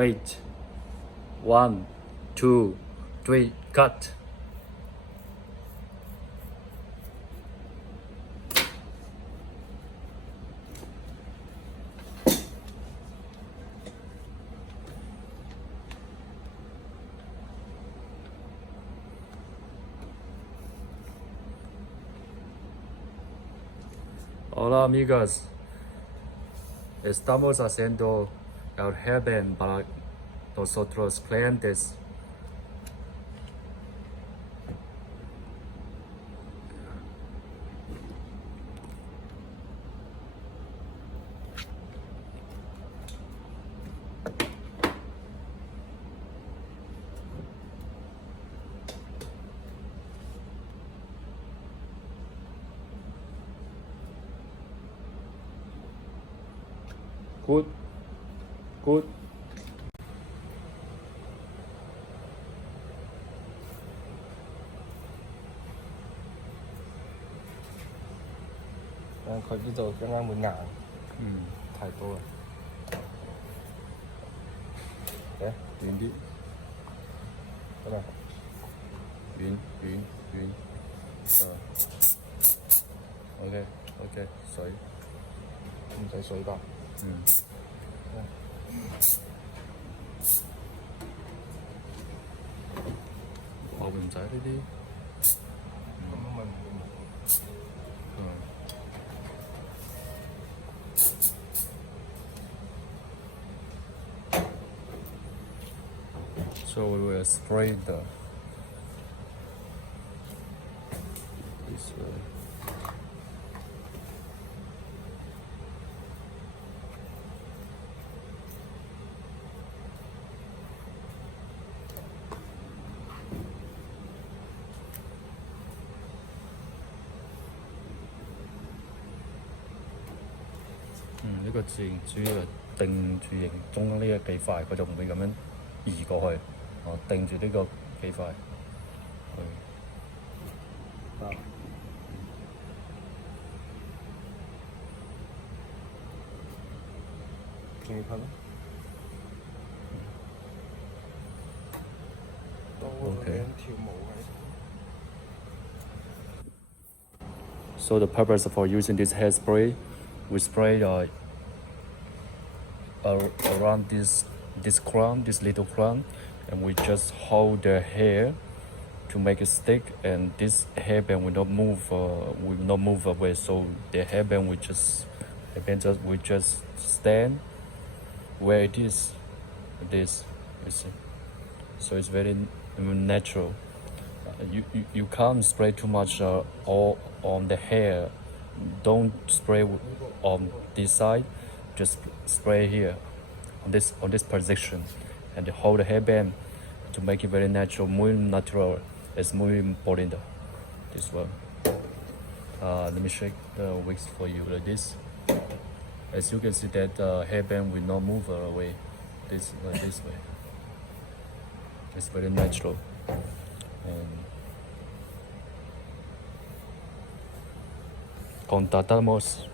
Wait. 1, 2, 3, cut. Hola amigas, estamos haciendo el hairband para nosotros clientes. Good, good. Đang khỏi bây giờ cái ngang 10 ngàn. 太多了。 Đấy, 远啲， cái này. 远。OK， 水。 唔使水吧？後邊唔使呢啲。咁咪唔會冇。So we will spray this way.呢個自然主要係定住型中間呢個幾塊，佢就唔會咁樣移過去。定住呢個幾塊去。仲要噴咯。OK。跳舞喺度。 So the purpose for using this hairspray, we spray around this crown, this little crown, and we just hold the hair to make it stick, and this hairband will not move away. So the hairband will just stand where it is. This, you see. So it's very natural. You can't spray too much all on the hair. Don't spray on this side. Just spray here on this position, and hold the hairband to make it very natural, muy natural. It's muy important. This one. Let me shake the wigs for you like this. As you can see, that the hairband will not move away. This way. It's very natural. And contratamos